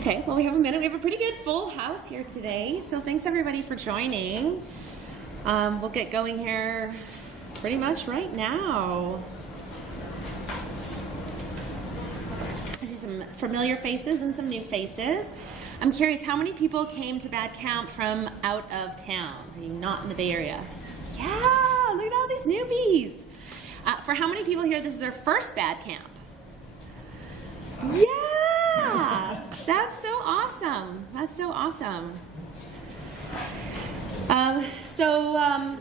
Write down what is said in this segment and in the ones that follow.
Okay, well, we have a minute. We have a pretty good full house here today, so thanks everybody for joining. We'll get going here pretty much right now. I see some familiar faces and some new faces. I'm curious, how many people came to Bad Camp from out of town, not in the Bay Area? Yeah, look at all these newbies. For how many people here, this is their first Bad Camp? Yeah, that's so awesome. That's so awesome.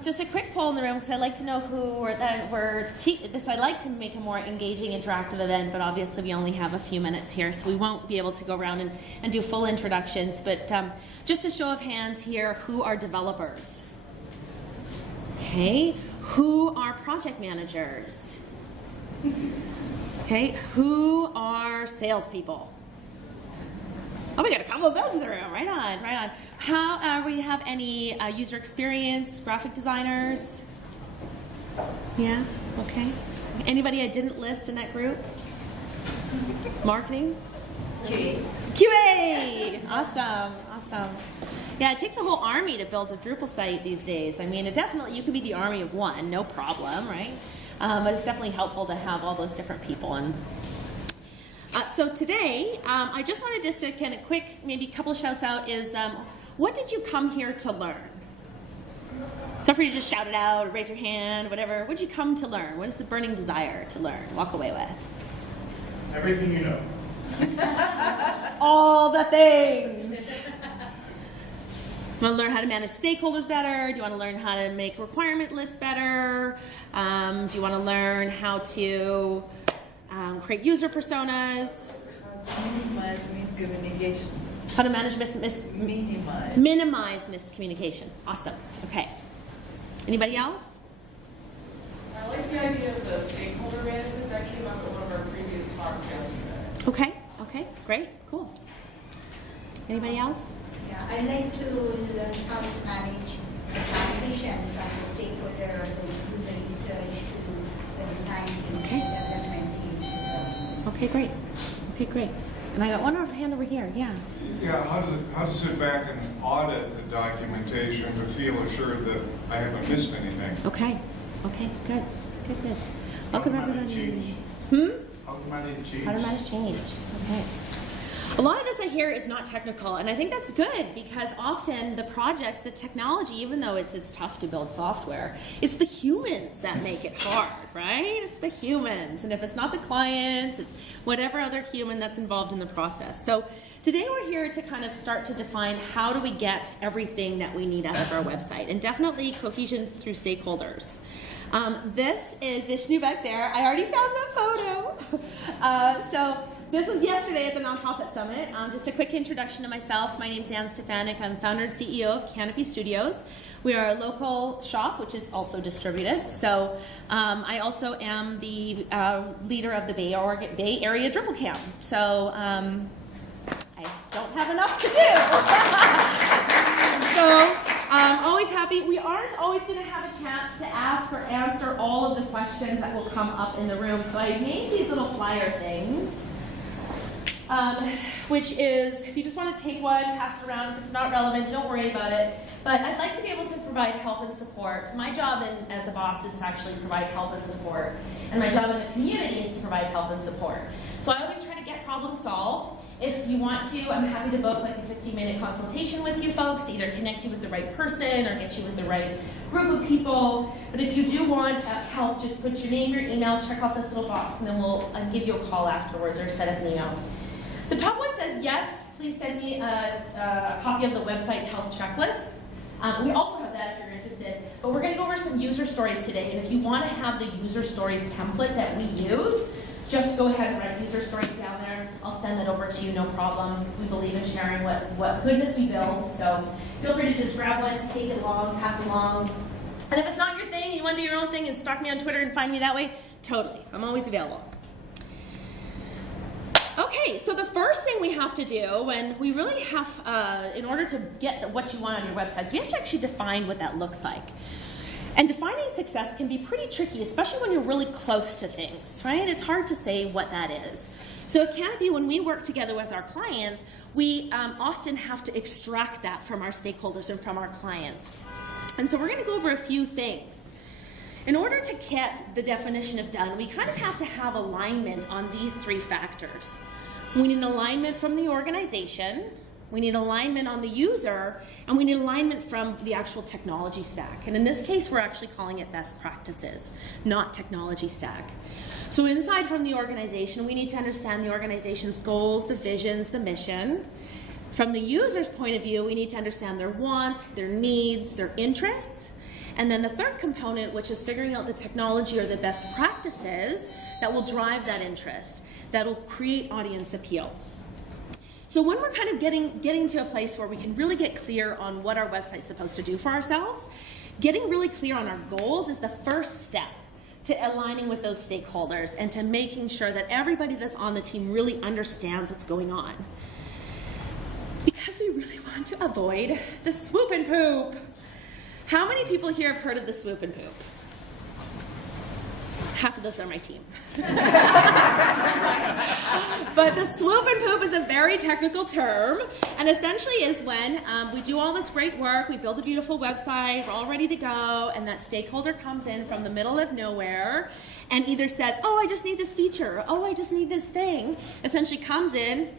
Just a quick poll in the room, because I'd like to know who I'd like to make a more engaging, interactive event, but obviously we only have a few minutes here, so we won't be able to go around and do full introductions. But just a show of hands here, who are developers? Okay, who are project managers? Okay, who are salespeople? Oh, we got a couple of those in the room. Right on, right on. How we have any user experience, graphic designers? Yeah, okay. Anybody I didn't list in that group? Marketing? QA! Awesome, awesome. Yeah, it takes a whole army to build a Drupal site these days. I mean, you could be the army of one, no problem, right? But it's definitely helpful to have all those different people. And so today, I just wanted to kind of quick, maybe a couple of shouts out is, what did you come here to learn? Feel free to just shout it out or raise your hand, whatever. What did you come to learn? What is the burning desire to learn, walk away with? Everything you know. All the things. You want to learn how to manage stakeholders better? Do you want to learn how to make requirement lists better? Do you want to learn how to create user personas? Minimize miscommunication. How to manage minimize miscommunication. Awesome. Okay. Anybody else? I like the idea of the stakeholder management. That came up at one of our previous talks yesterday. Okay. Okay. Great. Cool. Anybody else? Yeah, I'd like to learn how to manage the transition from the stakeholder or the user research to the design team and development team. Okay, great. Okay, great. And I got one other hand over here. Yeah. Yeah, how to sit back and audit the documentation to feel assured that I haven't missed anything. Okay. Okay, good. Good, good. Welcome everybody. How to manage change. How to manage change. Okay. A lot of this I hear is not technical, and I think that's good because often the projects, the technology, even though it's tough to build software, it's the humans that make it hard, right? It's the humans, and if it's not the clients, it's whatever other human that's involved in the process. So today we're here to kind of start to define how do we get everything that we need out of our website, and definitely cohesion through stakeholders. This is Vishnu back there. I already found the photo. This was yesterday at the Nonprofit Summit. Just a quick introduction to myself. My name's Stefanyk. I'm founder and CEO of Canopy Studios. We are a local shop, which is also distributed. So I also am the leader of the Bay Area Drupal Camp. So I don't have enough to do. So always happy. We aren't always going to have a chance to ask or answer all of the questions that will come up in the room. So I made these little flyer things. Which is, if you just want to take one, pass it around. If it's not relevant, don't worry about it. But I'd like to be able to provide help and support. My job as a boss is to actually provide help and support. And my job in the community is to provide help and support. So I always try to get problems solved. If you want to, I'm happy to book like a 15-minute consultation with you folks to either connect you with the right person or get you with the right group of people. But if you do want help, just put your name, your email, check off this little box, and then we'll give you a call afterwards or set up an email. The top one says, yes, please send me a copy of the website health checklist. We also have that if you're interested. But we're going to go over some user stories today. And if you want to have the user stories template that we use, just go ahead and write user stories down there. I'll send that over to you, no problem. We believe in sharing what goodness we build. So feel free to just grab one, take it along, pass it along. And if it's not your thing, you want to do your own thing and stalk me on Twitter and find me that way, totally. I'm always available. Okay, so the first thing we have to do when we really have, in order to get what you want on your websites, we have to actually define what that looks like. And defining success can be pretty tricky, especially when you're really close to things, right? It's hard to say what that is. So it can't be when we work together with our clients, we often have to extract that from our stakeholders and from our clients. And so we're going to go over a few things. In order to get the definition of done, we kind of have to have alignment on these three factors. We need alignment from the organization, we need alignment on the user, and we need alignment from the actual technology stack. And in this case, we're actually calling it best practices, not technology stack. So inside from the organization, we need to understand the organization's goals, the visions, the mission. From the user's point of view, we need to understand their wants, their needs, their interests. And then the third component, which is figuring out the technology or the best practices that will drive that interest, that will create audience appeal. So when we're kind of getting to a place where we can really get clear on what our website's supposed to do for ourselves, getting really clear on our goals is the first step to aligning with those stakeholders and to making sure that everybody that's on the team really understands what's going on. Because we really want to avoid the swoop and poop. How many people here have heard of the swoop and poop? Half of those are my team. But the swoop and poop is a very technical term, and essentially is when we do all this great work, we build a beautiful website, we're all ready to go, and that stakeholder comes in from the middle of nowhere and either says, oh, I just need this feature, oh, I just need this thing, essentially comes in,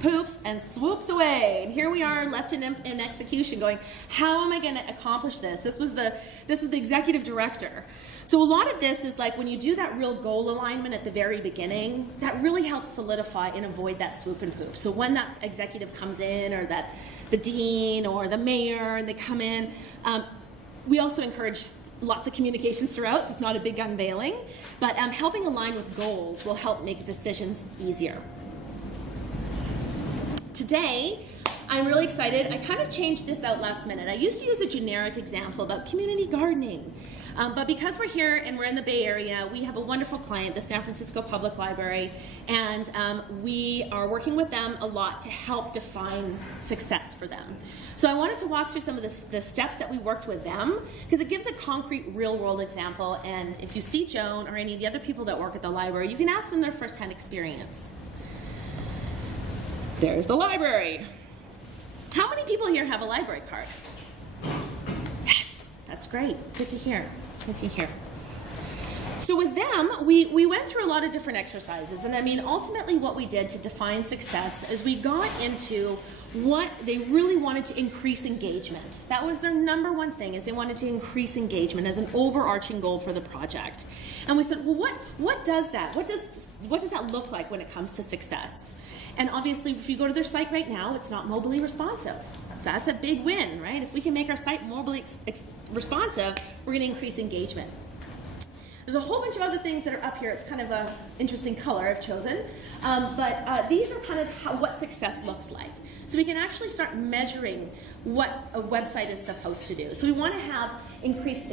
poops, and swoops away. And here we are left in execution going, how am I going to accomplish this? This was the executive director. So a lot of this is like when you do that real goal alignment at the very beginning, that really helps solidify and avoid that swoop and poop. So when that executive comes in, or that the dean or the mayor, and they come in, we also encourage lots of communications throughout, so it's not a big unveiling, but helping align with goals will help make decisions easier. Today, I'm really excited. I kind of changed this out last minute. I used to use a generic example about community gardening. But because we're here and we're in the Bay Area, we have a wonderful client, the San Francisco Public Library, and we are working with them a lot to help define success for them. So I wanted to walk through some of the steps that we worked with them, because it gives a concrete real-world example, and if you see Joan or any of the other people that work at the library, you can ask them their first-hand experience. There's the library. How many people here have a library card? Yes, that's great. Good to hear. Good to hear. So with them, we went through a lot of different exercises. And I mean, ultimately what we did to define success is we got into what they really wanted to increase engagement. That was their number one thing, is they wanted to increase engagement as an overarching goal for the project. And we said, well, what does that? What does that look like when it comes to success? And obviously, if you go to their site right now, it's not mobilely responsive. That's a big win, right? If we can make our site mobilely responsive, we're going to increase engagement. There's a whole bunch of other things that are up here. It's kind of an interesting color I've chosen. But these are kind of what success looks like. So we can actually start measuring what a website is supposed to do. So we want to have increased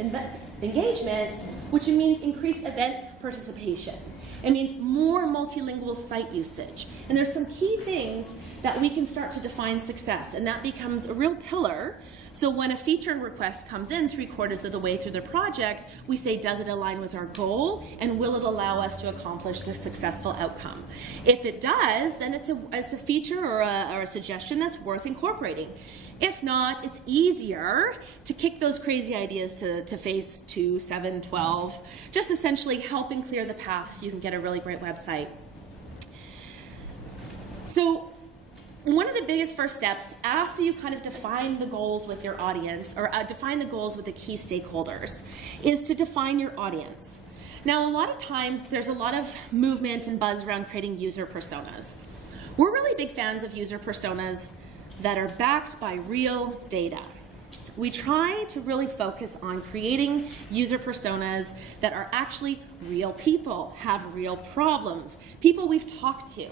engagement, which means increased event participation. It means more multilingual site usage. And there's some key things that we can start to define success, and that becomes a real pillar. So when a feature request comes in 3/4 of the way through the project, we say, does it align with our goal, and will it allow us to accomplish the successful outcome? If it does, then it's a feature or a suggestion that's worth incorporating. If not, it's easier to kick those crazy ideas to phase 2, 7, 12, just essentially helping clear the path so you can get a really great website. So one of the biggest first steps after you kind of define the goals with your audience, or define the goals with the key stakeholders, is to define your audience. Now, a lot of times there's a lot of movement and buzz around creating user personas. We're really big fans of user personas that are backed by real data. We try to really focus on creating user personas that are actually real people, have real problems, people we've talked to.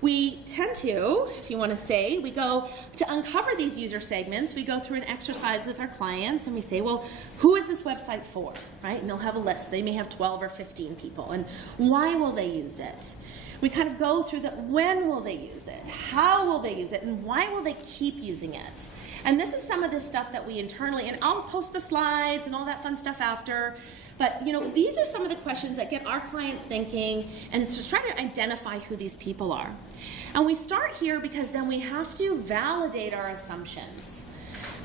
We tend to, if you want to say, we go to uncover these user segments, we go through an exercise with our clients and we say, well, who is this website for, right? And they'll have a list. They may have 12 or 15 people. And why will they use it? We kind of go through when will they use it? How will they use it? And why will they keep using it? And this is some of the stuff that we internally, and I'll post the slides and all that fun stuff after, But these are some of the questions that get our clients thinking and to try to identify who these people are. And we start here because then we have to validate our assumptions.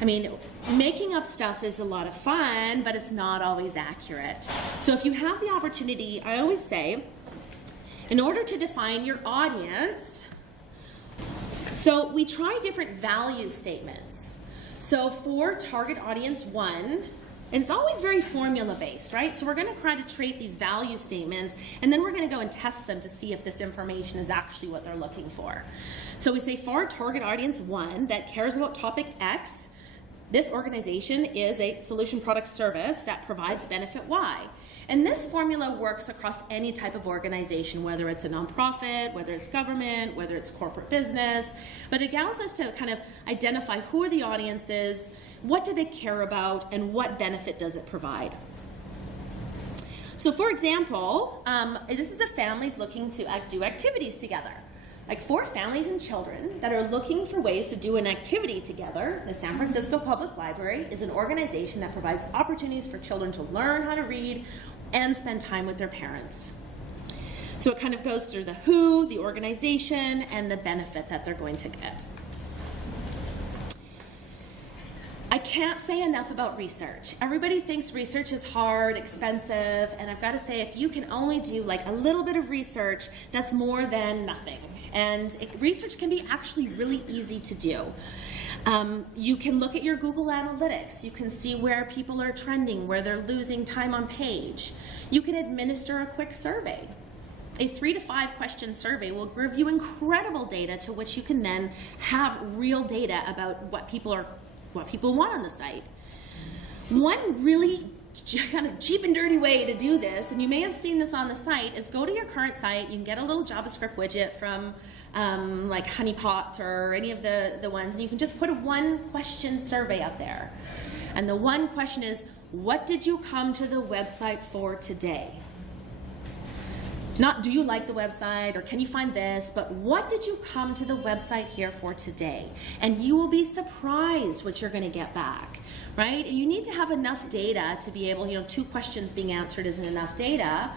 I mean, making up stuff is a lot of fun, but it's not always accurate. So if you have the opportunity, I always say, in order to define your audience, so we try different value statements. So for target audience 1, and it's always very formula-based, right? So we're going to try to create these value statements, and then we're going to go and test them to see if this information is actually what they're looking for. So we say for target audience 1 that cares about topic X, this organization is a solution product service that provides benefit Y. And this formula works across any type of organization, whether it's a nonprofit, whether it's government, whether it's corporate business. But it allows us to kind of identify who are the audiences, what do they care about, and what benefit does it provide. So for example, this is a families looking to do activities together. Like for families and children that are looking for ways to do an activity together, the San Francisco Public Library is an organization that provides opportunities for children to learn how to read and spend time with their parents. So it kind of goes through the who, the organization, and the benefit that they're going to get. I can't say enough about research. Everybody thinks research is hard, expensive, and I've got to say if you can only do like a little bit of research, that's more than nothing. And research can be actually really easy to do. You can look at your Google Analytics. You can see where people are trending, where they're losing time on page. You can administer a quick survey. A 3 to 5 question survey will give you incredible data to which you can then have real data about what people want on the site. One really kind of cheap and dirty way to do this, and you may have seen this on the site, is go to your current site. You can get a little JavaScript widget from like Honeypot or any of the ones, and you can just put a 1-question survey up there. And the one question is, what did you come to the website for today? Not do you like the website or can you find this, but what did you come to the website here for today? And you will be surprised what you're going to get back, right? And you need to have enough data to be able, 2 questions being answered isn't enough data.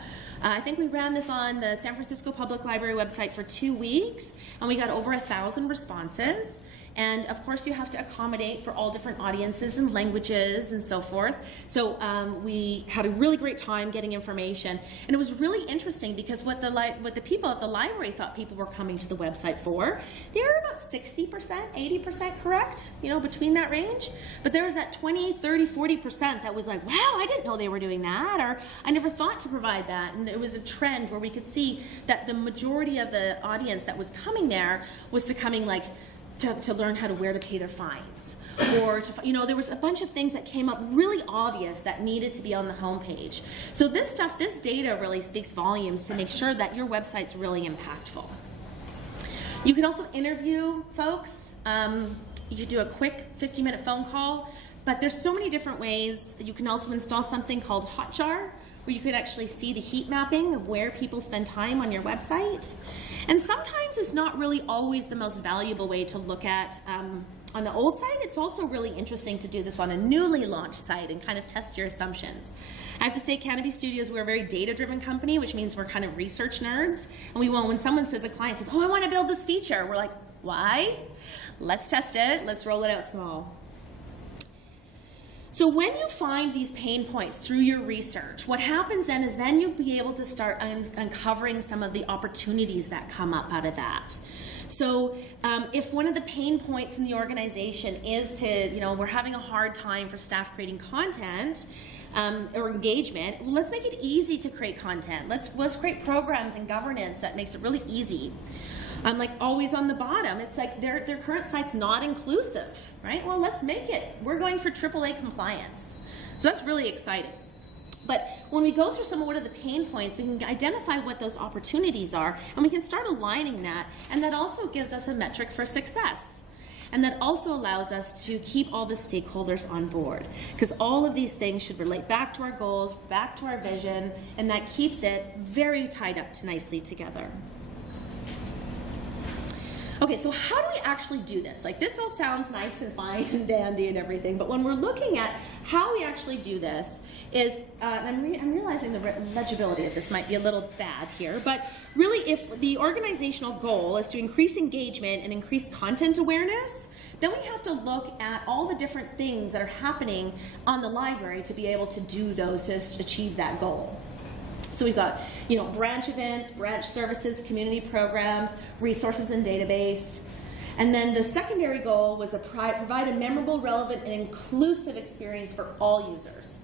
I think we ran this on the San Francisco Public Library website for 2 weeks, and we got over 1,000 responses. And of course you have to accommodate for all different audiences and languages and so forth. So we had a really great time getting information. And it was really interesting because what the people at the library thought people were coming to the website for, they were about 60%, 80% correct, between that range. But there was that 20, 30, 40% that was like, wow, I didn't know they were doing that, or I never thought to provide that. And it was a trend where we could see that the majority of the audience that was coming there was coming like, to learn where to pay their fines, or to, there was a bunch of things that came up really obvious that needed to be on the homepage. So this data really speaks volumes to make sure that your website's really impactful. You can also interview folks. You could do a quick 50-minute phone call, but there's so many different ways. You can also install something called Hotjar, where you could actually see the heat mapping of where people spend time on your website. And sometimes it's not really always the most valuable way to look at on the old site. It's also really interesting to do this on a newly launched site and kind of test your assumptions. I have to say, Canopy Studios, we're a very data-driven company, which means we're kind of research nerds. And when someone says, a client says, oh, I want to build this feature, we're like, why? Let's test it. Let's roll it out small. So when you find these pain points through your research, what happens then is you'll be able to start uncovering some of the opportunities that come up out of that. So if one of the pain points in the organization is to, we're having a hard time for staff creating content or engagement, well, let's make it easy to create content. Let's create programs and governance that makes it really easy. Like always on the bottom, it's like their current site's not inclusive, right? Well, let's make it. We're going for AAA compliance. So that's really exciting. But when we go through some of what are the pain points, we can identify what those opportunities are, and we can start aligning that, and that also gives us a metric for success. And that also allows us to keep all the stakeholders on board, because all of these things should relate back to our goals, back to our vision, and that keeps it very tied up nicely together. Okay, so how do we actually do this? Like, this all sounds nice and fine and dandy and everything, but when we're looking at how we actually do this is, I'm realizing the legibility of this might be a little bad here, but really if the organizational goal is to increase engagement and increase content awareness, then we have to look at all the different things that are happening on the library to be able to do those to achieve that goal. So we've got, branch events, branch services, community programs, resources and database. And then the secondary goal was to provide a memorable, relevant, and inclusive experience for all users.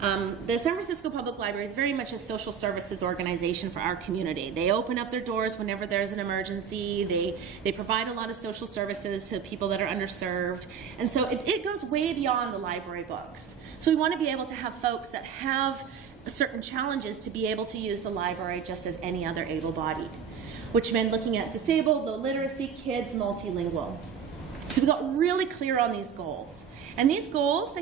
The San Francisco Public Library is very much a social services organization for our community. They open up their doors whenever there's an emergency. They provide a lot of social services to people that are underserved. And so it goes way beyond the library books. So we want to be able to have folks that have certain challenges to be able to use the library just as any other able-bodied, which meant looking at disabled, low literacy, kids, multilingual. So we got really clear on these goals. And these goals,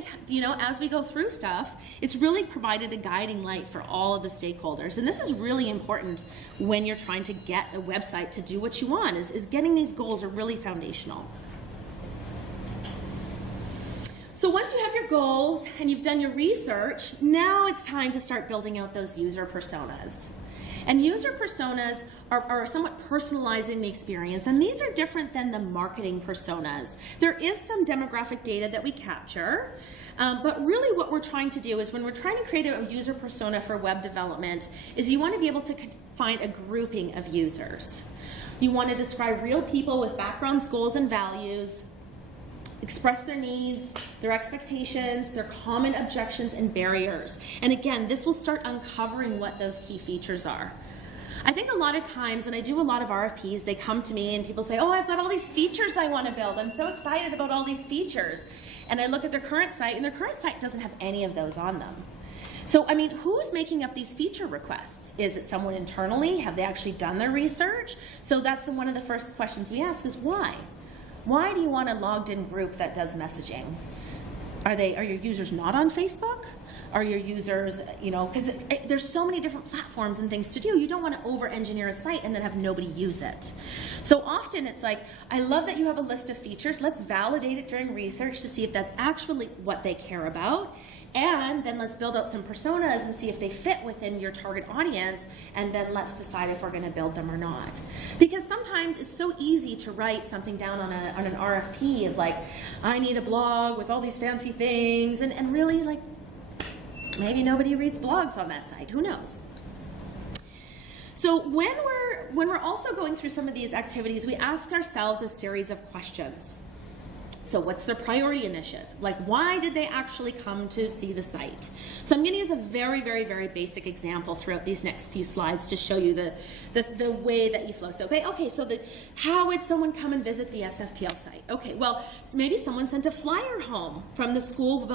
as we go through stuff, it's really provided a guiding light for all of the stakeholders. And this is really important when you're trying to get a website to do what you want, is getting these goals are really foundational. So once you have your goals and you've done your research, now it's time to start building out those user personas. And user personas are somewhat personalizing the experience, and these are different than the marketing personas. There is some demographic data that we capture, but really what we're trying to do is when we're trying to create a user persona for web development is you want to be able to find a grouping of users. You want to describe real people with backgrounds, goals, and values, express their needs, their expectations, their common objections and barriers. And again, this will start uncovering what those key features are. I think a lot of times, and I do a lot of RFPs, they come to me and people say, oh, I've got all these features I want to build. I'm so excited about all these features. And I look at their current site, and their current site doesn't have any of those on them. So, I mean, who's making up these feature requests? Is it someone internally? Have they actually done their research? So that's one of the first questions we ask is why? Why do you want a logged-in group that does messaging? Are your users not on Facebook? Are your users, because there's so many different platforms and things to do. You don't want to over-engineer a site and then have nobody use it. So often it's like, I love that you have a list of features. Let's validate it during research to see if that's actually what they care about. And then let's build out some personas and see if they fit within your target audience, and then let's decide if we're going to build them or not. Because sometimes it's so easy to write something down on an RFP of like, I need a blog with all these fancy things, and really like, maybe nobody reads blogs on that site, who knows? So when we're also going through some of these activities, we ask ourselves a series of questions. So what's their priority initiative? Like, why did they actually come to see the site? So I'm going to use a very, very, very basic example throughout these next few slides to show you the way that you flow. So, so how would someone come and visit the SFPL site? Okay, well, maybe someone sent a flyer home from the school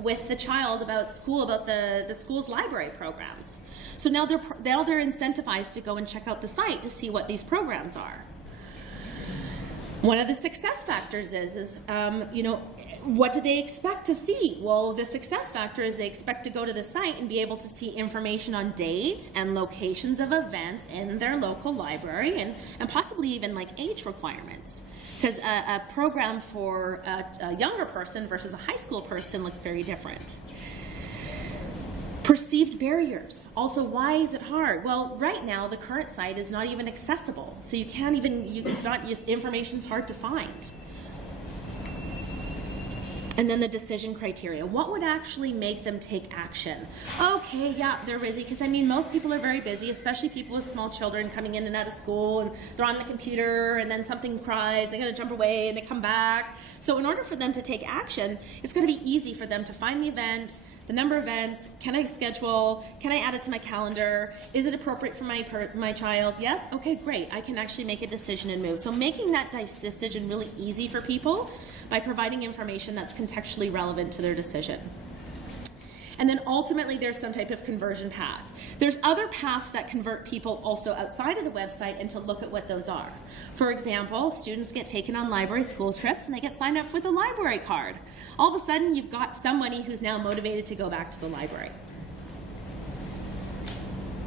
with the child about the school's library programs. So now they're incentivized to go and check out the site to see what these programs are. One of the success factors is what do they expect to see? Well, the success factor is they expect to go to the site and be able to see information on dates and locations of events in their local library and possibly even like age requirements. Because a program for a younger person versus a high school person looks very different. Perceived barriers. Also, why is it hard? Well, right now, the current site is not even accessible. So information's hard to find. And then the decision criteria. What would actually make them take action? Okay, yeah, they're busy, because most people are very busy, especially people with small children coming in and out of school, and they're on the computer, and then something cries, they gotta jump away, and they come back. So in order for them to take action, it's gonna be easy for them to find the event, the number of events, can I schedule, can I add it to my calendar, is it appropriate for my child? Yes? Okay, great, I can actually make a decision and move. So making that decision really easy for people by providing information that's contextually relevant to their decision. And then ultimately there's some type of conversion path. There's other paths that convert people also outside of the website, and to look at what those are. For example, students get taken on library school trips and they get signed up with a library card. All of a sudden you've got somebody who's now motivated to go back to the library.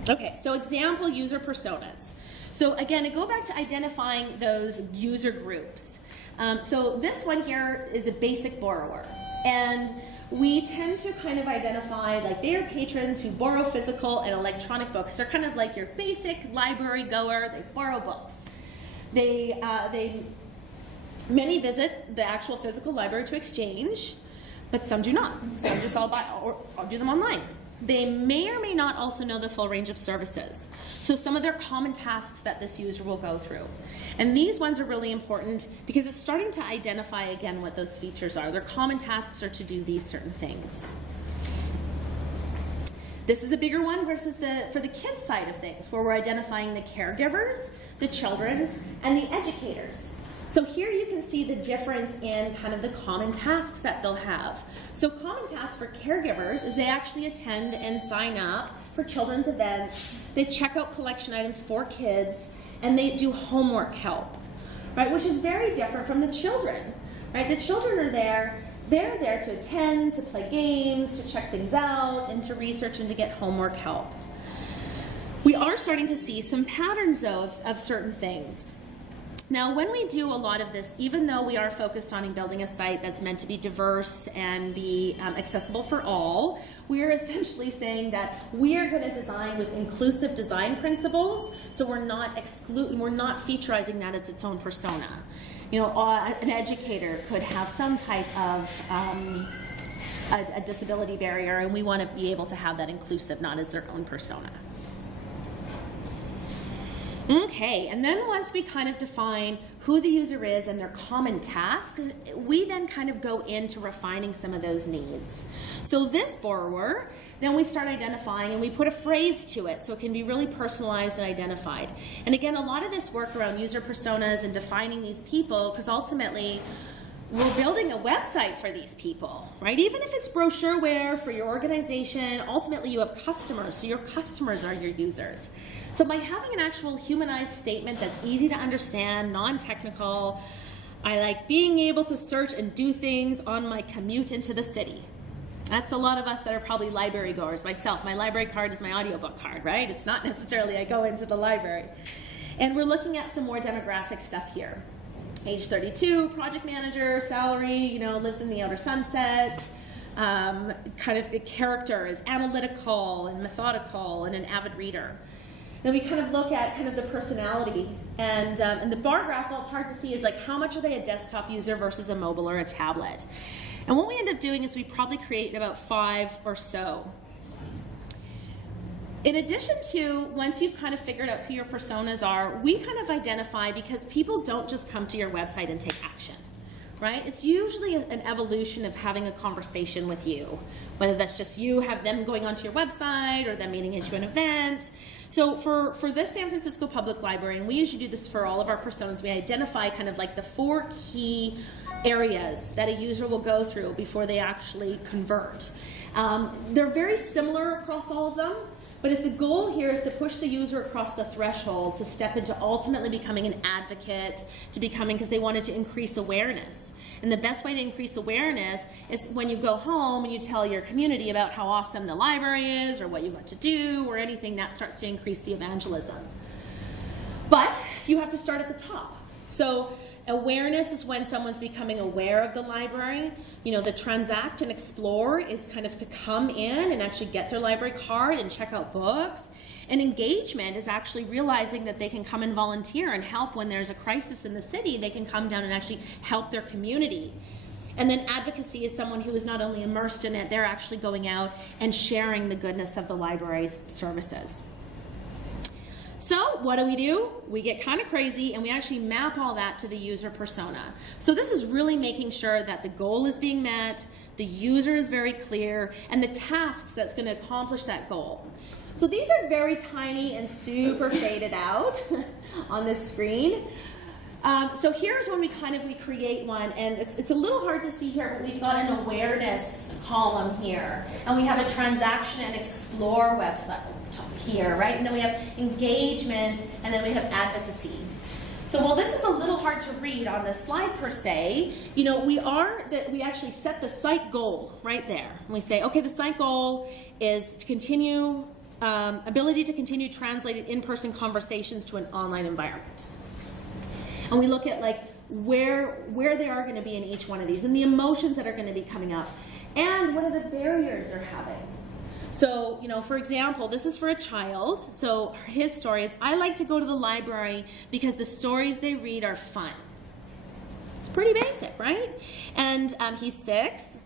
Okay, so example user personas. So again, I go back to identifying those user groups. So this one here is a basic borrower. And we tend to kind of identify, like, they are patrons who borrow physical and electronic books. They're kind of like your basic library goer. They borrow books. Many visit the actual physical library to exchange, but some do not. Some just all buy or do them online. They may or may not also know the full range of services. So some of their common tasks that this user will go through. And these ones are really important because it's starting to identify again what those features are. Their common tasks are to do these certain things. This is a bigger one versus for the kids side of things, where we're identifying the caregivers, the children's, and the educators. So here you can see the difference in kind of the common tasks that they'll have. So common tasks for caregivers is they actually attend and sign up for children's events, they check out collection items for kids, and they do homework help, right? Which is very different from the children, right? The children are there, they're there to attend, to play games, to check things out, and to research and to get homework help. We are starting to see some patterns though of certain things. Now, when we do a lot of this, even though we are focused on building a site that's meant to be diverse and be accessible for all, we are essentially saying that we are going to design with inclusive design principles, so we're not featurizing that as its own persona. You know, an educator could have some type of a disability barrier, and we want to be able to have that inclusive, not as their own persona. Okay, and then once we kind of define who the user is and their common tasks, we then kind of go into refining some of those needs. So this borrower, then we start identifying and we put a phrase to it so it can be really personalized and identified. And again, a lot of this work around user personas and defining these people, because ultimately we're building a website for these people, right? Even if it's brochureware for your organization, ultimately you have customers, so your customers are your users. So by having an actual humanized statement that's easy to understand, non-technical, I like being able to search and do things on my commute into the city. That's a lot of us that are probably library goers. Myself, my library card is my audiobook card, right? It's not necessarily I go into the library. And we're looking at some more demographic stuff here. Age 32, project manager, salary, lives in the outer sunset. Kind of the character is analytical and methodical and an avid reader. Then we kind of look at kind of the personality, and the bar graph, while it's hard to see, is like how much are they a desktop user versus a mobile or a tablet. And what we end up doing is we probably create about 5 or so. In addition to, once you've kind of figured out who your personas are, we kind of identify, because people don't just come to your website and take action, right? It's usually an evolution of having a conversation with you, whether that's just you have them going onto your website or them meeting into an event. So for this San Francisco Public Library, and we usually do this for all of our personas, we identify kind of like the 4 key areas that a user will go through before they actually convert. They're very similar across all of them. But if the goal here is to push the user across the threshold to step into ultimately becoming an advocate, to becoming, because they wanted to increase awareness. And the best way to increase awareness is when you go home and you tell your community about how awesome the library is or what you want to do or anything, that starts to increase the evangelism. But you have to start at the top. So awareness is when someone's becoming aware of the library. The transact and explore is kind of to come in and actually get their library card and check out books. And engagement is actually realizing that they can come and volunteer and help when there's a crisis in the city. They can come down and actually help their community. And then advocacy is someone who is not only immersed in it, they're actually going out and sharing the goodness of the library's services. So what do? We get kind of crazy and we actually map all that to the user persona. So this is really making sure that the goal is being met, the user is very clear, and the tasks that's going to accomplish that goal. So these are very tiny and super faded out on this screen. So here's when we create one, and it's a little hard to see here, but we've got an awareness column here, and we have a transaction and explore website here, right? And then we have engagement, and then we have advocacy. So while this is a little hard to read on this slide per se, we actually set the site goal right there. And we say, okay, the site goal is to continue ability to continue translating in-person conversations to an online environment. And we look at like where they are going to be in each one of these and the emotions that are going to be coming up and what are the barriers they're having. So, for example, this is for a child. So his story is, I like to go to the library because the stories they read are fun. It's pretty basic, right? And he's 6,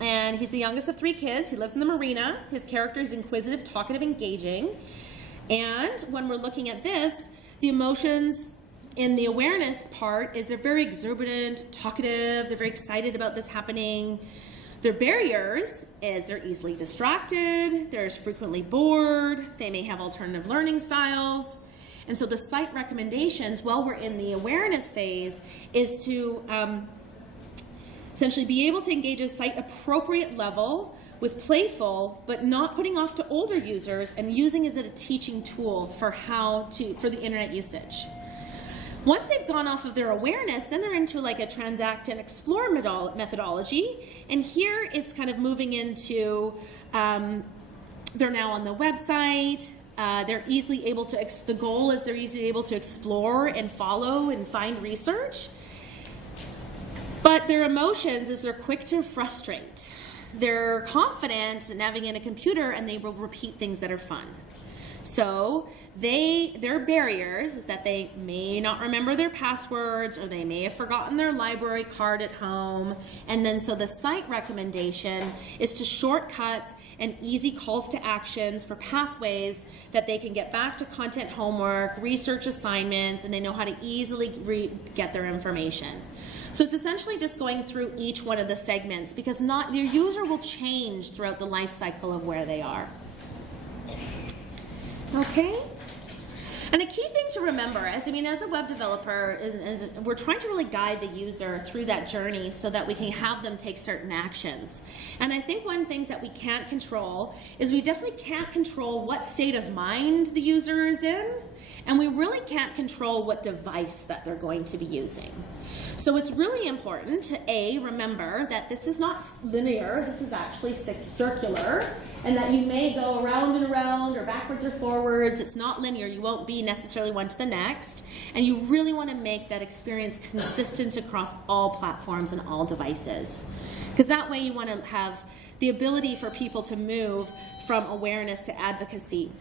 and he's the youngest of 3 kids. He lives in the marina. His character is inquisitive, talkative, engaging. And when we're looking at this, the emotions in the awareness part is they're very exuberant, talkative, they're very excited about this happening. Their barriers is they're easily distracted, they're frequently bored, they may have alternative learning styles. And so the site recommendations while we're in the awareness phase is to essentially be able to engage a site appropriate level with playful, but not putting off to older users and using it as a teaching tool for for the internet usage. Once they've gone off of their awareness, then they're into like a transact and explore methodology. And here it's kind of moving into, they're now on the website. They're easily able to, the goal is they're easily able to explore and follow and find research. But their emotions is they're quick to frustrate. They're confident in navigating a computer and they will repeat things that are fun. So their barriers is that they may not remember their passwords or they may have forgotten their library card at home. And then so the site recommendation is to shortcuts and easy calls to actions for pathways that they can get back to content homework, research assignments, and they know how to easily get their information. So it's essentially just going through each one of the segments because your user will change throughout the life cycle of where they are. Okay? And a key thing to remember as a web developer is we're trying to really guide the user through that journey so that we can have them take certain actions. And I think one of the things that we can't control is we definitely can't control what state of mind the user is in, and we really can't control what device that they're going to be using. So it's really important to remember that this is not linear, this is actually circular, and that you may go around and around or backwards or forwards. It's not linear, you won't be necessarily one to the next, and you really want to make that experience consistent across all platforms and all devices. Because that way you want to have the ability for people to move from awareness to advocacy.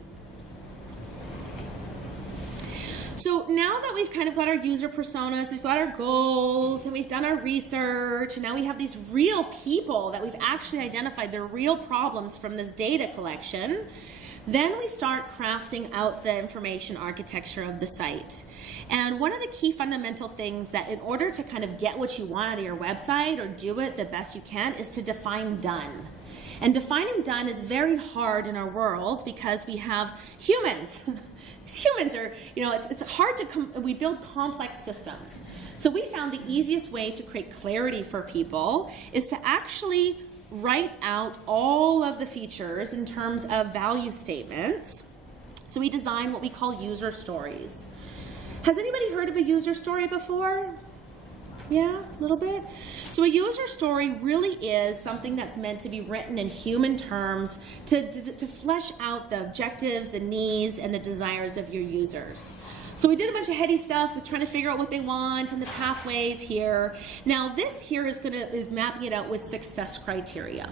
So now that we've kind of got our user personas, we've got our goals, and we've done our research, and now we have these real people that we've actually identified their real problems from this data collection, then we start crafting out the information architecture of the site. And one of the key fundamental things that in order to kind of get what you want out of your website or do it the best you can is to define done. And defining done is very hard in our world because we have humans. Humans are, it's hard to, we build complex systems. So we found the easiest way to create clarity for people is to actually write out all of the features in terms of value statements. So we design what we call user stories. Has anybody heard of a user story before? Yeah, a little bit. So a user story really is something that's meant to be written in human terms to flesh out the objectives, the needs, and the desires of your users. So we did a bunch of heady stuff with trying to figure out what they want and the pathways here. Now this here is mapping it out with success criteria.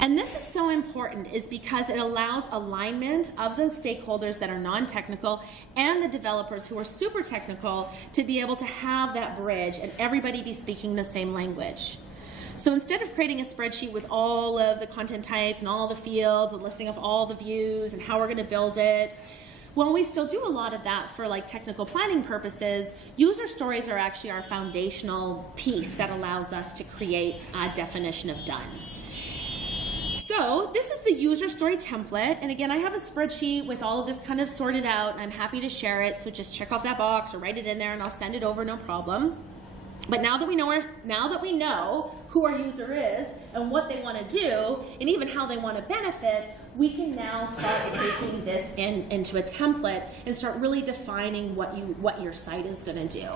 And this is so important is because it allows alignment of those stakeholders that are non-technical and the developers who are super technical to be able to have that bridge and everybody be speaking the same language. So instead of creating a spreadsheet with all of the content types and all the fields and listing of all the views and how we're going to build it, well, we still do a lot of that for like technical planning purposes. User stories are actually our foundational piece that allows us to create a definition of done. So this is the user story template, and again I have a spreadsheet with all of this kind of sorted out and I'm happy to share it, so just check off that box or write it in there and I'll send it over, no problem. But now that we know who our user is and what they want to do, and even how they want to benefit, we can now start taking this into a template and start really defining what your site is going to do.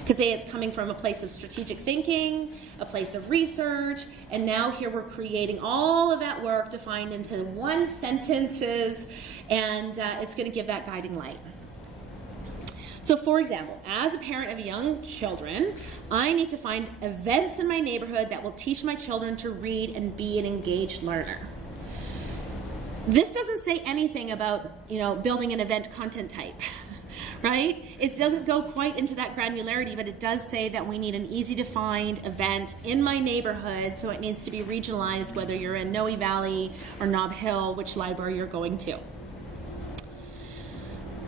Because it's coming from a place of strategic thinking, a place of research, and now here we're creating all of that work defined into one sentences, and it's going to give that guiding light. So for example, as a parent of young children, I need to find events in my neighborhood that will teach my children to read and be an engaged learner. This doesn't say anything about, building an event content type, right? It doesn't go quite into that granularity, but it does say that we need an easy to find event in my neighborhood, so it needs to be regionalized, whether you're in Noe Valley or Nob Hill, which library you're going to.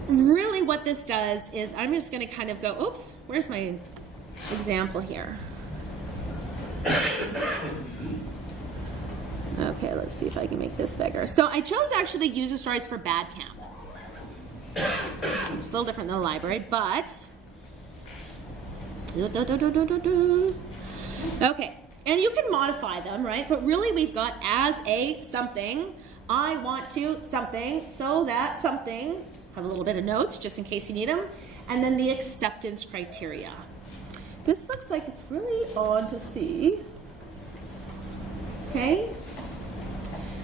Really what this does is, I'm just going to kind of go, oops, where's my example here? Okay, let's see if I can make this bigger. So I chose actually user stories for Badcamp. It's a little different than the library, but okay, and you can modify them, right? But really we've got as a something, I want to something, so that something, have a little bit of notes just in case you need them, and then the acceptance criteria. This looks like it's really odd to see. Okay,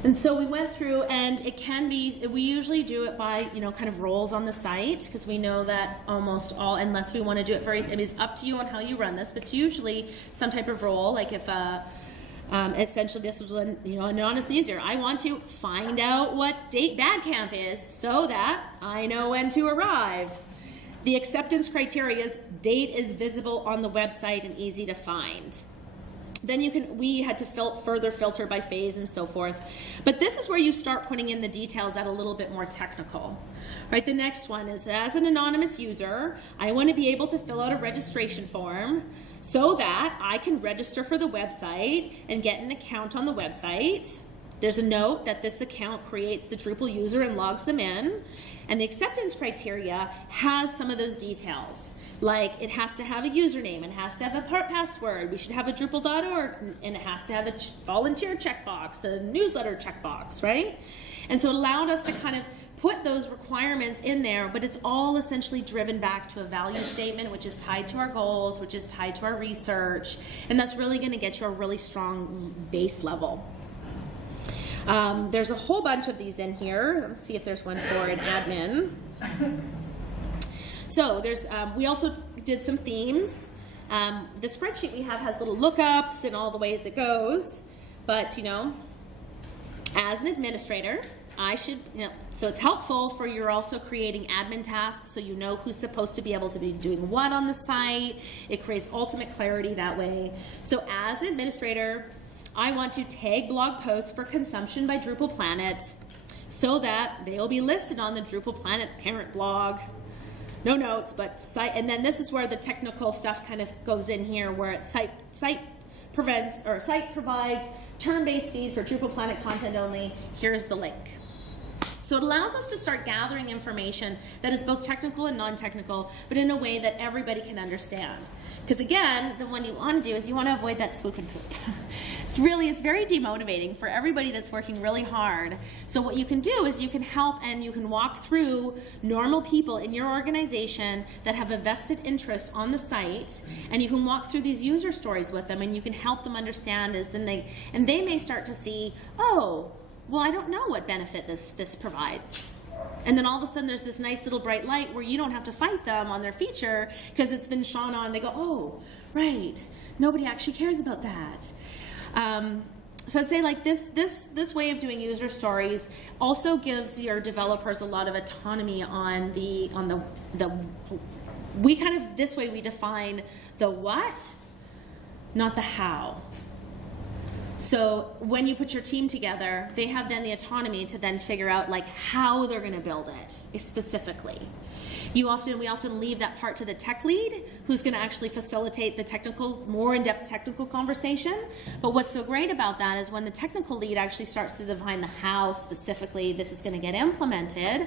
and so we went through, and it can be, we usually do it by, kind of roles on the site, because we know that almost all, unless we want to do it it's up to you on how you run this, but it's usually some type of role, like if essentially this was an anonymous user. I want to find out what date Badcamp is so that I know when to arrive. The acceptance criteria is date is visible on the website and easy to find. Then we had to further filter by phase and so forth. But this is where you start putting in the details that are a little bit more technical. Right, the next one is, as an anonymous user, I want to be able to fill out a registration form so that I can register for the website and get an account on the website. There's a note that this account creates the Drupal user and logs them in. And the acceptance criteria has some of those details. Like, it has to have a username, it has to have a password, we should have a Drupal.org, and it has to have a volunteer checkbox, a newsletter checkbox, right? And so it allowed us to kind of put those requirements in there, but it's all essentially driven back to a value statement, which is tied to our goals, which is tied to our research, and that's really going to get you a really strong base level. There's a whole bunch of these in here. Let's see if there's one for an admin. So we also did some themes. The spreadsheet we have has little lookups and all the ways it goes, but as an administrator, I should, so it's helpful for you're also creating admin tasks so you know who's supposed to be able to be doing what on the site. It creates ultimate clarity that way. So as an administrator, I want to tag blog posts for consumption by Drupal Planet so that they will be listed on the Drupal Planet parent blog. No notes, but site, and then this is where the technical stuff kind of goes in here, where it site provides term-based feed for Drupal Planet content only. Here's the link. So it allows us to start gathering information that is both technical and non-technical, but in a way that everybody can understand. Because again, the one you want to do is you want to avoid that swoop and poop. It's very demotivating for everybody that's working really hard. So what you can do is you can help and you can walk through normal people in your organization that have a vested interest on the site, and you can walk through these user stories with them, and you can help them understand and they may start to see, oh, well, I don't know what benefit this provides. And then all of a sudden there's this nice little bright light where you don't have to fight them on their feature because it's been shone on. They go, oh, right, nobody actually cares about that. So I'd say like this way of doing user stories also gives your developers a lot of autonomy on this way we define the what, not the how. So when you put your team together, they have then the autonomy to then figure out like how they're going to build it specifically. We often leave that part to the tech lead, who's going to actually facilitate the more in-depth technical conversation. But what's so great about that is when the technical lead actually starts to define the how specifically this is going to get implemented,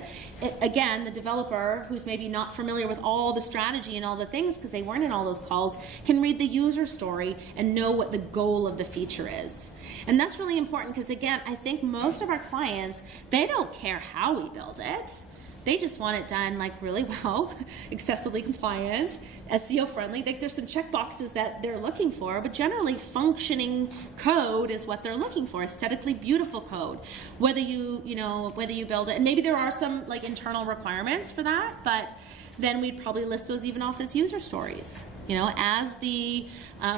again, the developer who's maybe not familiar with all the strategy and all the things because they weren't in all those calls can read the user story and know what the goal of the feature is. And that's really important because, again, I think most of our clients, they don't care how we build it. They just want it done like really well, accessibly compliant, SEO friendly. Like there's some check boxes that they're looking for, but generally functioning code is what they're looking for, aesthetically beautiful code. Whether you build it, and maybe there are some like internal requirements for that, but then we'd probably list those even off as user stories. As the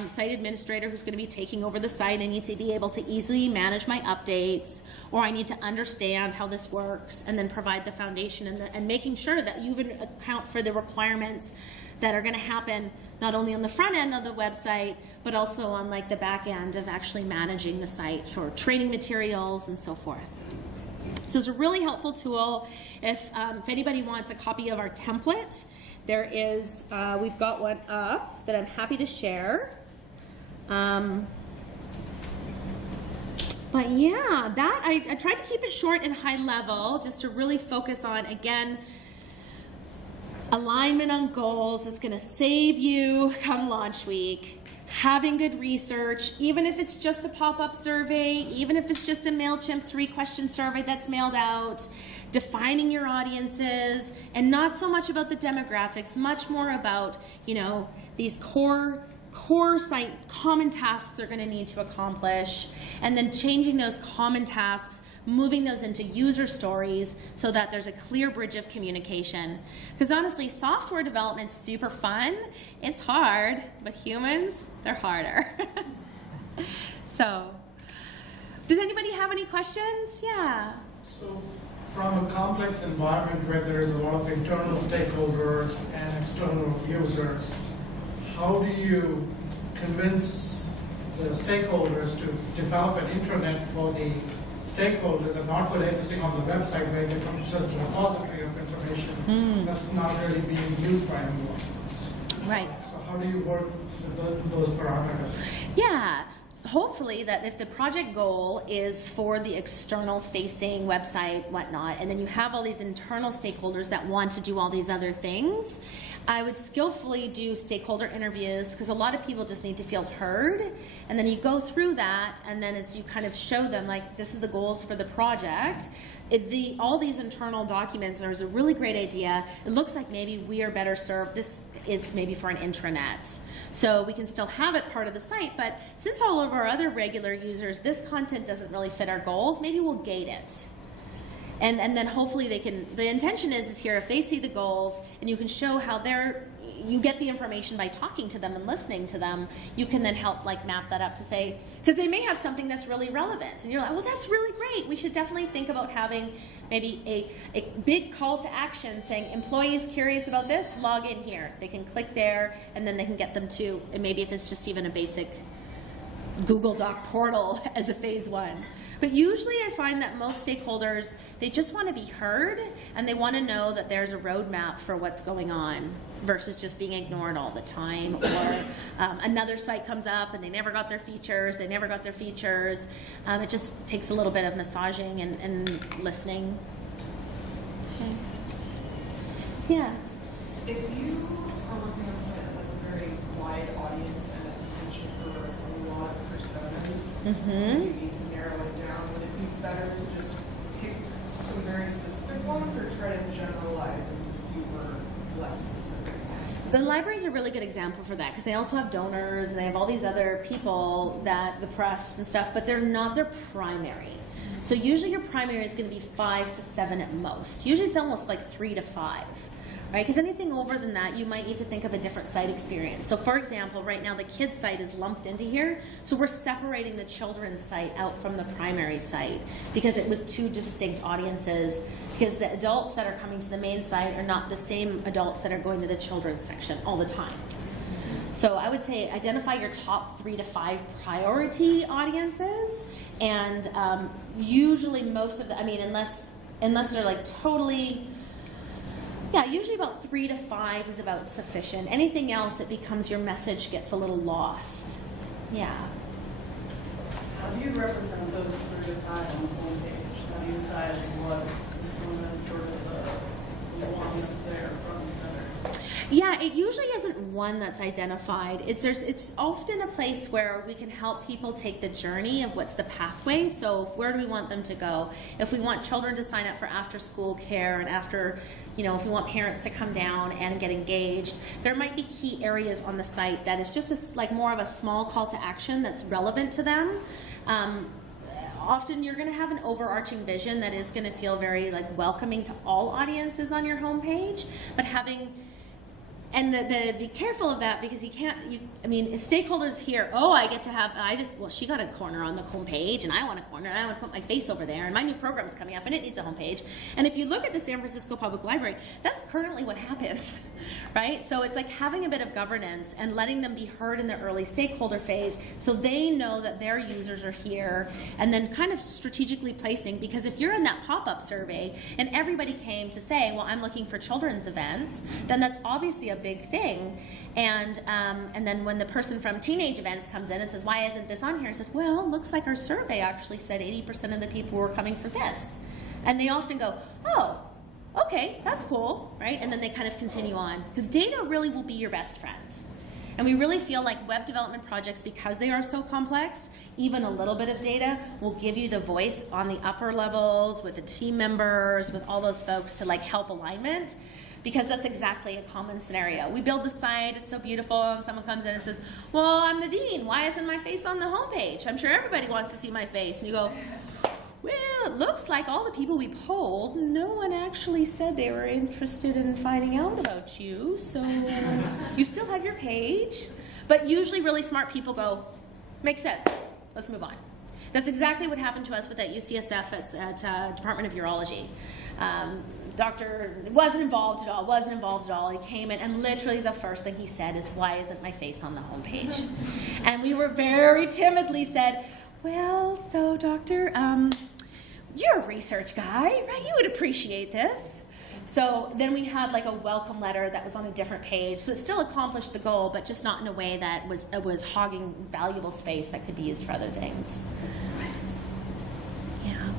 site administrator who's going to be taking over the site, I need to be able to easily manage my updates, or I need to understand how this works, and then provide the foundation and making sure that you even account for the requirements that are going to happen not only on the front end of the website, but also on like the back end of actually managing the site for training materials and so forth. So it's a really helpful tool. If anybody wants a copy of our template, there is, we've got one up that I'm happy to share. But yeah, I tried to keep it short and high level just to really focus on, again, alignment on goals is going to save you come launch week. Having good research, even if it's just a pop-up survey, even if it's just a MailChimp 3-question survey that's mailed out, defining your audiences, and not so much about the demographics, much more about, these core site common tasks they're going to need to accomplish, and then changing those common tasks, moving those into user stories so that there's a clear bridge of communication. Because honestly, software development's super fun. It's hard, but humans, they're harder. So, does anybody have any questions? Yeah. So, from a complex environment where there is a lot of internal stakeholders and external users, how do you convince the stakeholders to develop an intranet for the stakeholders and not put everything on the website where it becomes just a repository of information that's not really being used by anyone? Right. So how do you work with those parameters? Yeah. Hopefully that if the project goal is for the external facing website, whatnot, and then you have all these internal stakeholders that want to do all these other things, I would skillfully do stakeholder interviews because a lot of people just need to feel heard, and then you go through that and then you kind of show them like this is the goals for the project. All these internal documents, there's a really great idea. It looks like maybe we are better served. This is maybe for an intranet. So we can still have it part of the site, but since all of our other regular users, this content doesn't really fit our goals, maybe we'll gate it. And then hopefully the intention is here, if they see the goals and you can show how you get the information by talking to them and listening to them, you can then help like map that up to say, because they may have something that's really relevant and you're like, well, that's really great. We should definitely think about having maybe a big call to action saying, employees curious about this, log in here. They can click there and then they can get them to, and maybe if it's just even a basic Google Doc portal as a phase 1. But usually I find that most stakeholders, they just want to be heard and they want to know that there's a roadmap for what's going on versus just being ignored all the time, or another site comes up and they never got their features, it just takes a little bit of massaging and listening. Okay. Yeah. If you are working on a site that has a very wide audience and a potential for a lot of personas, you need to narrow it down. Would it be better to just pick some very specific ones or try to generalize into fewer, less specific ones? The library is a really good example for that because they also have donors and they have all these other people that the press and stuff, but they're not their primary. So usually your primary is going to be 5 to 7 at most. Usually it's almost like 3 to 5. Right? Because anything over than that, you might need to think of a different site experience. So for example, right now the kids site is lumped into here, so we're separating the children's site out from the primary site because it was 2 distinct audiences, because the adults that are coming to the main site are not the same adults that are going to the children's section all the time. So I would say identify your top 3 to 5 priority audiences, and usually most of the, I mean, unless they're like totally, yeah, usually about 3 to 5 is about sufficient. Anything else, it becomes your message gets a little lost. Yeah. How do you represent those 3 to 5 on the homepage? How do you decide what persona is sort of the one that's there front and center? Yeah, it usually isn't one that's identified. It's often a place where we can help people take the journey of what's the pathway. So where do we want them to go? If we want children to sign up for after school care, and after, you know, if we want parents to come down and get engaged, there might be key areas on the site that is just like more of a small call to action that's relevant to them. Often you're going to have an overarching vision that is going to feel very like welcoming to all audiences on your homepage, but having, and be careful of that, because I mean, if stakeholders hear, oh, well, she got a corner on the homepage, and I want a corner, and I want to put my face over there, and my new program's coming up, and it needs a homepage. And if you look at the San Francisco Public Library, that's currently what happens, right? So it's like having a bit of governance and letting them be heard in the early stakeholder phase, so they know that their users are here, and then kind of strategically placing, because if you're in that pop-up survey, and everybody came to say, well, I'm looking for children's events, then that's obviously a big thing. And then when the person from teenage events comes in and says, why isn't this on here? I said, well, looks like our survey actually said 80% of the people were coming for this. And they often go, oh, okay, that's cool, right? And then they kind of continue on, because data really will be your best friend. And we really feel like web development projects, because they are so complex, even a little bit of data will give you the voice on the upper levels with the team members, with all those folks to like help alignment. Because that's exactly a common scenario. We build the site, it's so beautiful, and someone comes in and says, well, I'm the dean, why isn't my face on the homepage? I'm sure everybody wants to see my face. And you go, well, it looks like all the people we polled, no one actually said they were interested in finding out about you, so you still have your page. But usually really smart people go, makes sense, let's move on. That's exactly what happened to us with that UCSF at Department of Urology. Doctor wasn't involved at all. He came in, and literally the first thing he said is, why isn't my face on the homepage? And we were very timidly said, well, so doctor, you're a research guy, right? You would appreciate this. So then we had like a welcome letter that was on a different page. So it still accomplished the goal, but just not in a way that was hogging valuable space that could be used for other things. Yeah.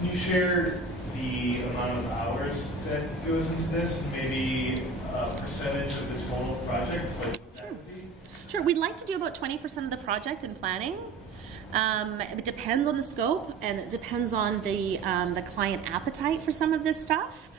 Can you share the amount of hours that goes into this, and maybe a percentage of the total project? Like what that would be? Sure, we'd like to do about 20% of the project in planning. It depends on the scope, and it depends on the client appetite for some of this stuff.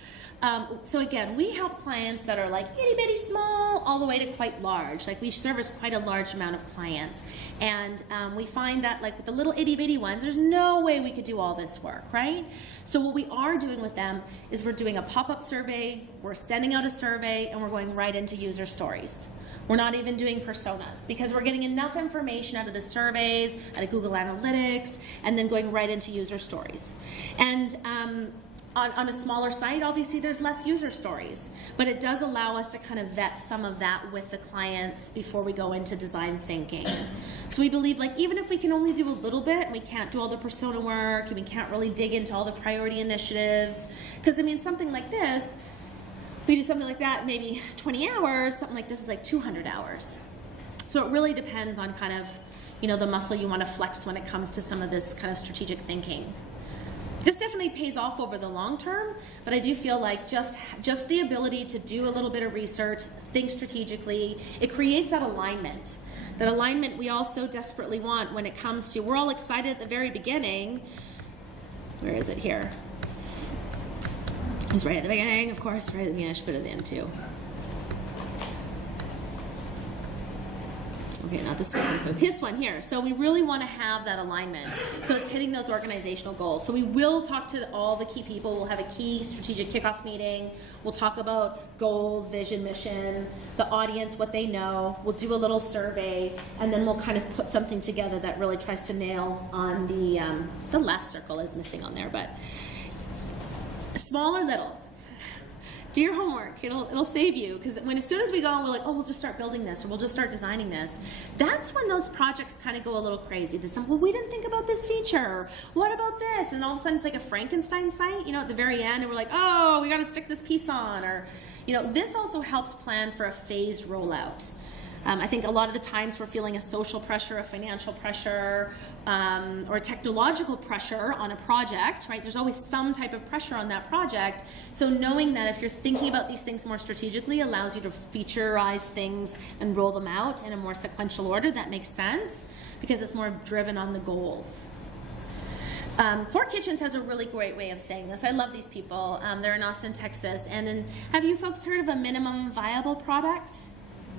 So again, we help clients that are like itty bitty small all the way to quite large. Like we service quite a large amount of clients, and we find that like with the little itty bitty ones, there's no way we could do all this work, right? So what we are doing with them is we're doing a pop-up survey, we're sending out a survey, and we're going right into user stories. We're not even doing personas, because we're getting enough information out of the surveys, out of Google Analytics, and then going right into user stories. And on a smaller site, obviously there's less user stories, but it does allow us to kind of vet some of that with the clients before we go into design thinking. So we believe like even if we can only do a little bit, and we can't do all the persona work, and we can't really dig into all the priority initiatives, because I mean something like this, we do something like that maybe 20 hours, something like this is like 200 hours. So it really depends on kind of, you know, the muscle you want to flex when it comes to some of this kind of strategic thinking. This definitely pays off over the long term, but I do feel like just the ability to do a little bit of research, think strategically, it creates that alignment. That alignment we all so desperately want when it comes to, we're all excited at the very beginning. Where is it here? It's right at the beginning, of course, right at the beginning. I should put it in too. Okay, not this one, this one here. So we really want to have that alignment. So it's hitting those organizational goals. So we will talk to all the key people. We'll have a key strategic kickoff meeting. We'll talk about goals, vision, mission, the audience, what they know. We'll do a little survey, and then we'll kind of put something together that really tries to nail on the last circle is missing on there, but small or little. Do your homework. It'll save you, because as soon as we go and we're like, oh, we'll just start building this, or we'll just start designing this, that's when those projects kind of go a little crazy. There's some, well, we didn't think about this feature. What about this? And all of a sudden it's like a Frankenstein site, you know, at the very end, and we're like, oh, we got to stick this piece on, or, you know, this also helps plan for a phased rollout. I think a lot of the times we're feeling a social pressure, a financial pressure, or a technological pressure on a project, right? There's always some type of pressure on that project. So knowing that if you're thinking about these things more strategically allows you to featureize things and roll them out in a more sequential order. That makes sense because it's more driven on the goals. Four Kitchens has a really great way of saying this. I love these people. They're in Austin, Texas. And have you folks heard of a minimum viable product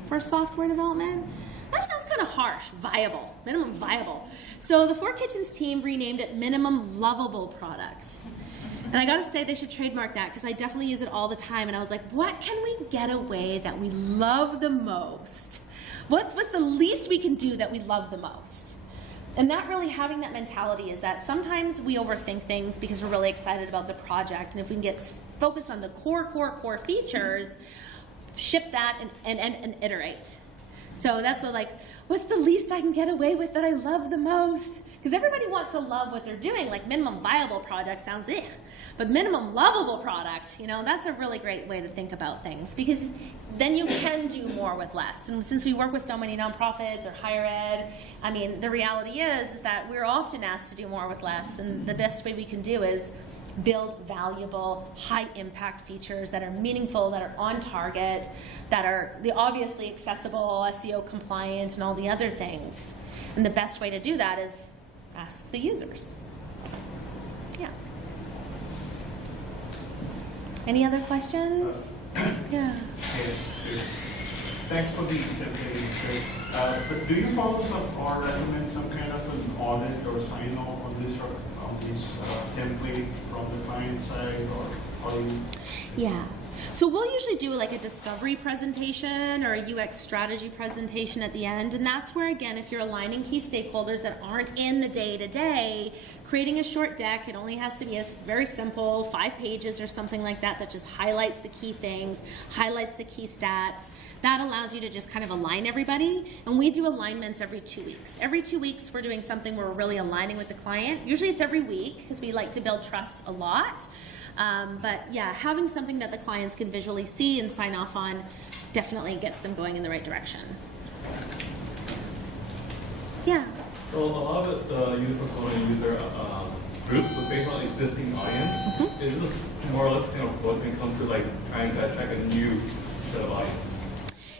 for software development? That sounds kind of harsh. Viable, minimum viable. So the Four Kitchens team renamed it minimum lovable product. And I gotta say they should trademark that because I definitely use it all the time. And I was like, what can we get away that we love the most? What's the least we can do that we love the most? And that really, having that mentality is that sometimes we overthink things because we're really excited about the project. And if we can get focused on the core features, ship that and iterate. So that's like, what's the least I can get away with that I love the most? Because everybody wants to love what they're doing. Like minimum viable product sounds but minimum lovable product, you know, that's a really great way to think about things because then you can do more with less. And since we work with so many nonprofits or higher ed, I mean, the reality is that we're often asked to do more with less, and the best way we can do is build valuable, high-impact features that are meaningful, that are on target, that are obviously accessible, SEO compliant, and all the other things. And the best way to do that is ask the users. Yeah. Any other questions? Yeah. Thanks for the interpretation. But do you follow some or recommend some kind of an audit or sign off on this template from the client side, or you? Yeah. So we'll usually do like a discovery presentation or a UX strategy presentation at the end, and that's where, again, if you're aligning key stakeholders that aren't in the day-to-day, creating a short deck, it only has to be very simple, 5 pages or something like that, that just highlights the key things, highlights the key stats. That allows you to just kind of align everybody, and we do alignments every 2 weeks. Every 2 weeks we're doing something where we're really aligning with the client. Usually it's every week because we like to build trust a lot. But yeah, having something that the clients can visually see and sign off on definitely gets them going in the right direction. Yeah. So a lot of the user persona and user groups was based on existing audience. Mm-hmm. Is this more or less when it comes to like trying to attract a new set of audience?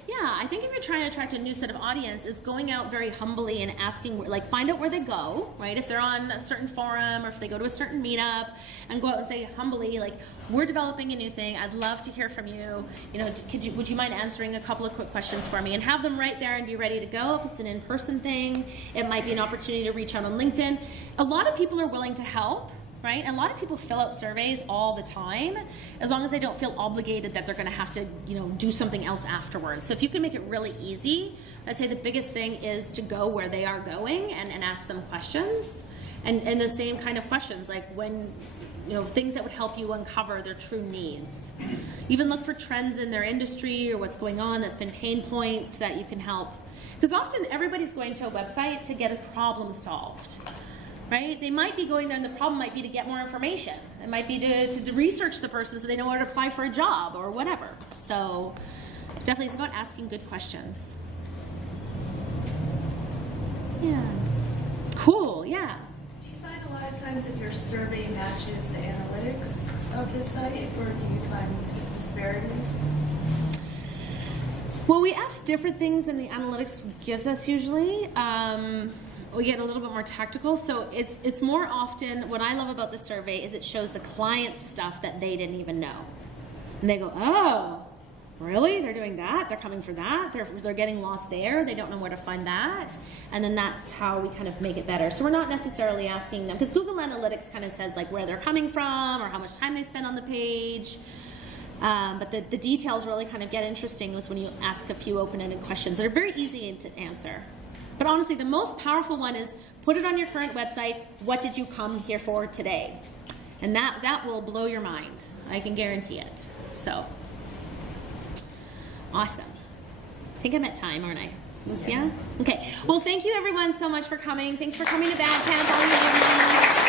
Yeah, I think if you're trying to attract a new set of audience, is going out very humbly and asking, like, find out where they go, right? If they're on a certain forum or if they go to a certain meetup, and go out and say humbly, like, we're developing a new thing. I'd love to hear from you. You know, would you mind answering a couple of quick questions for me? And have them right there and be ready to go. If it's an in-person thing, it might be an opportunity to reach out on LinkedIn. A lot of people are willing to help. Right? And a lot of people fill out surveys all the time, as long as they don't feel obligated that they're going to have to, do something else afterwards. So if you can make it really easy, I'd say the biggest thing is to go where they are going and ask them questions, and the same kind of questions, like when, things that would help you uncover their true needs. Even look for trends in their industry or what's going on that's been pain points that you can help. Because often everybody's going to a website to get a problem solved. Right? They might be going there and the problem might be to get more information. It might be to research the person so they know where to apply for a job or whatever. So definitely it's about asking good questions. Yeah. Cool, yeah. Do you find a lot of times that your survey matches the analytics of the site, or do you find disparities? Well, we ask different things than the analytics gives us usually. We get a little bit more tactical, so it's more often, what I love about the survey is it shows the client stuff that they didn't even know. And they go, oh, really? They're doing that? They're coming for that? They're getting lost there? They don't know where to find that? And then that's how we kind of make it better. So we're not necessarily asking them, because Google Analytics kind of says like where they're coming from or how much time they spend on the page. But the details really kind of get interesting was when you ask a few open-ended questions that are very easy to answer. But honestly, the most powerful one is put it on your current website, what did you come here for today? And that will blow your mind. I can guarantee it. So, Awesome. I think I'm at time, aren't I? Yeah? Okay. Well, thank you everyone so much for coming. Thanks for coming to Bad Camp, all you ladies.